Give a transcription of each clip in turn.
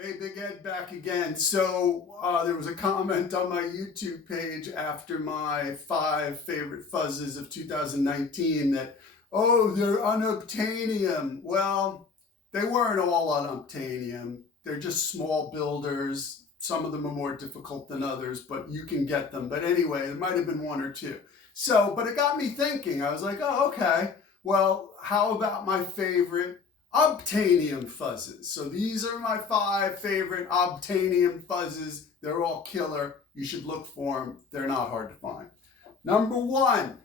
Hey, Big Ed back again. So there was a comment on my YouTube page after my 5 favorite fuzzes of 2019 that, oh, they're on Obtanium. Well, they weren't all on Obtanium. They're just small builders. Some of them are more difficult than others, but you can get them. But anyway, there might have been 1 or 2. So, but it got me thinking. I was like, oh, okay. Well, how about my favorite Obtanium fuzzes? So these are my 5 favorite Obtanium fuzzes. They're all killer. You should look for them. They're not hard to find. Number 1,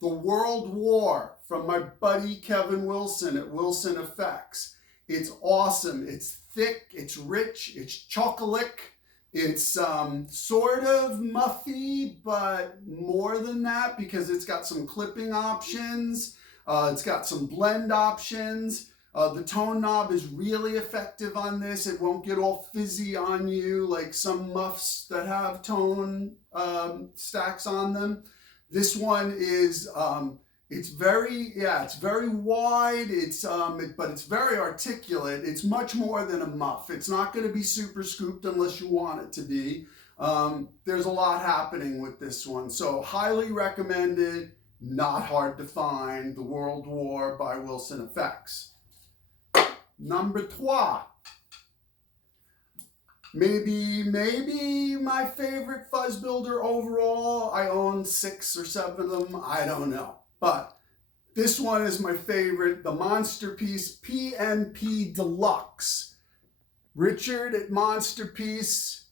the World War from my buddy Kevin Wilson at Wilson Effects. It's awesome. It's thick. It's rich. It's chocolate. It's sort of muffy, but more than that because it's got some clipping options. It's got some blend options. The tone knob is really effective on this. It won't get all fizzy on you like some muffs that have tone stacks on them. This one is, it's very wide. But it's very articulate. It's much more than a muff. It's not going to be super scooped unless you want it to be. There's a lot happening with this one. So highly recommended. Not hard to find. The World War by Wilson Effects. Number 3. Maybe my favorite fuzz builder overall. I own 6 or 7 of them. I don't know. But this one is my favorite. The Monsterpiece PNP Deluxe. Richard at Monsterpiece.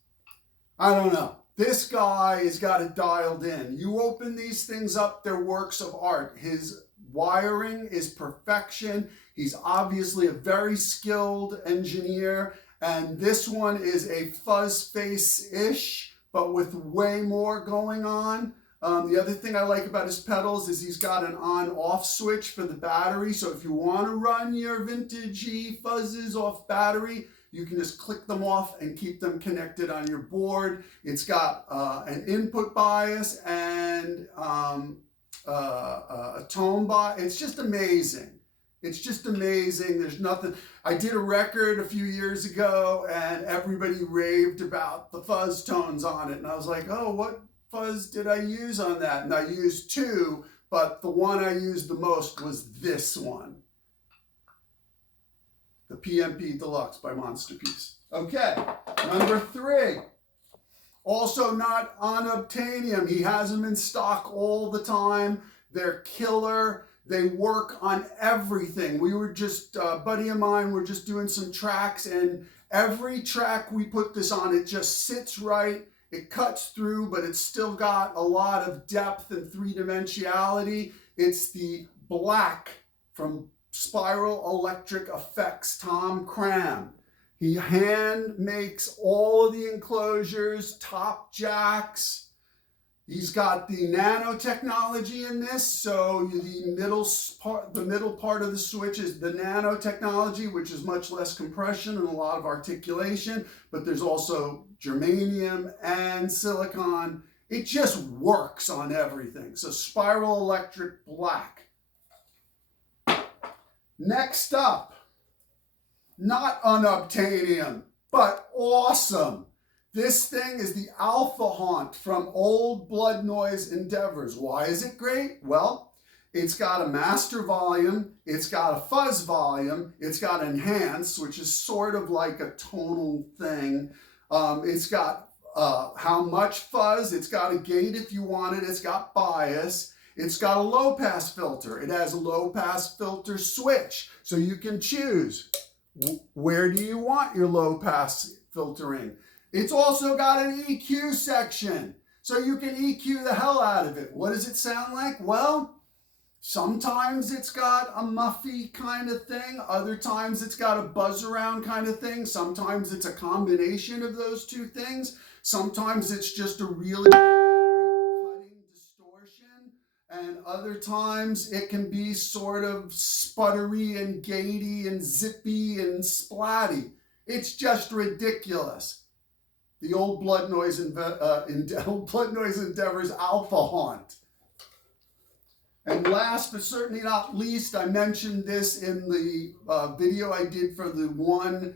I don't know. This guy has got it dialed in. You open these things up, they're works of art. His wiring is perfection. He's obviously a very skilled engineer. And this one is a fuzz face-ish, but with way more going on. The other thing I like about his pedals is he's got an on-off switch for the battery. So if you want to run your vintagey fuzzes off battery, you can just click them off and keep them connected on your board. It's got an input bias and a tone bias. It's just amazing. It's just amazing. There's nothing. I did a record a few years ago and everybody raved about the fuzz tones on it. And I was like, oh, what fuzz did I use on that? And I used 2, but the one I used the most was this one. The PNP Deluxe by Monsterpiece. Okay, number 3. Also not on Obtanium. He has them in stock all the time. They're killer. They work on everything. We were just, a buddy of mine, we're just doing some tracks, and every track we put this on, it just sits right. It cuts through, but it's still got a lot of depth and 3-dimensionality. It's the black from Spiral Electric Effects, Tom Cram. He hand makes all of the enclosures, top jacks. He's got the nanotechnology in this, so the middle part of the switch is the nanotechnology, which is much less compression and a lot of articulation, but there's also germanium and silicon. It just works on everything. So Spiral Electric Black. Next up, not unobtainium, but awesome. This thing is the Alpha Haunt from Old Blood Noise Endeavors. Why is it great? Well, it's got a master volume, it's got a fuzz volume, it's got enhance, which is sort of like a tonal thing. It's got how much fuzz, it's got a gate if you want it, it's got bias. It's got a low pass filter. It has a low pass filter switch. So you can choose where do you want your low pass filtering. It's also got an EQ section. So you can EQ the hell out of it. What does it sound like? Well, sometimes it's got a muffy kind of thing. Other times it's got a buzz around kind of thing. Sometimes it's a combination of those 2 things. Sometimes it's just a really cutting distortion. And other times it can be sort of sputtery and gatey and zippy and splatty. It's just ridiculous. The Old Blood Noise Endeavors Alpha Haunt. And last but certainly not least, I mentioned this in the video I did for the 1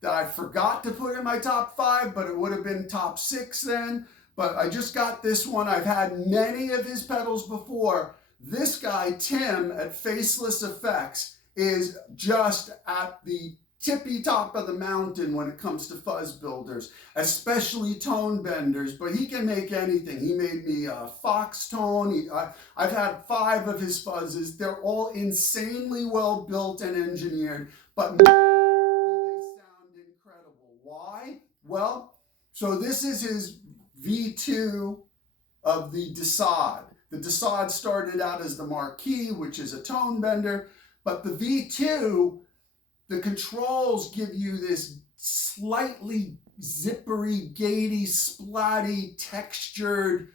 that I forgot to put in my top 5, but it would have been top 6 then. But I just got this one. I've had many of his pedals before. This guy, Tim at Faceless Effects, is just at the tippy top of the mountain when it comes to fuzz builders, especially tone benders, but he can make anything. He made me a fox tone. I've had 5 of his fuzzes. They're all insanely well built and engineered, but they sound incredible. Why? Well, so this is his V2 of the Desaad. The Desaad started out as the Marquis, which is a tone bender, but the V2, the controls give you this slightly zippery, gatey, splatty, textured,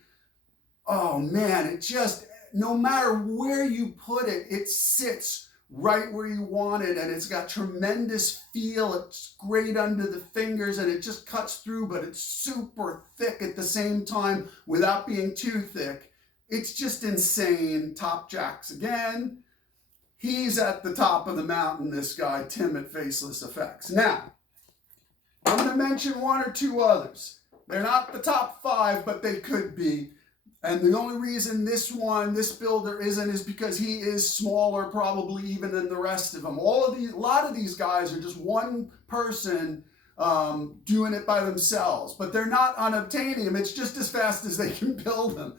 oh man, it just, no matter where you put it, it sits right where you want it, and it's got tremendous feel. It's great under the fingers, and it just cuts through, but it's super thick at the same time without being too thick. It's just insane. Top jacks again. He's at the top of the mountain, this guy, Tim at Faceless Effects. Now, I'm going to mention 1 or 2 others. They're not the top 5, but they could be. And the only reason this builder isn't is because he is smaller probably even than the rest of them. A lot of these guys are just one person doing it by themselves, but they're not on Obtanium. It's just as fast as they can build them.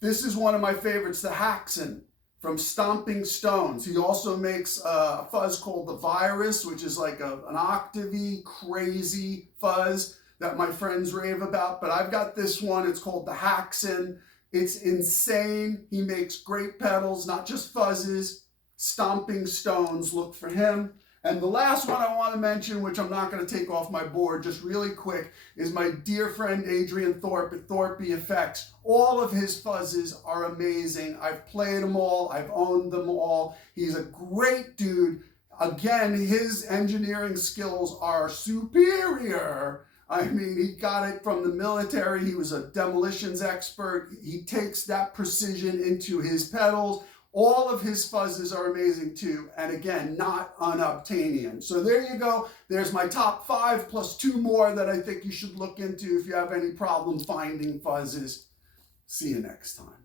This is one of my favorites, the Haxon from Stomping Stones. He also makes a fuzz called the Virus, which is like an octavey, crazy fuzz that my friends rave about. But I've got this one. It's called the Haxon. It's insane. He makes great pedals, not just fuzzes. Stomping Stones, look for him. And the last one I want to mention, which I'm not going to take off my board, just really quick, is my dear friend Adrian Thorpe at Thorpe Effects. All of his fuzzes are amazing. I've played them all. I've owned them all. He's a great dude. Again, his engineering skills are superior. I mean, he got it from the military. He was a demolitions expert. He takes that precision into his pedals. All of his fuzzes are amazing too, and again, not on Obtanium. So there you go. There's my top 5 plus 2 more that I think you should look into if you have any problem finding fuzzes. See you next time.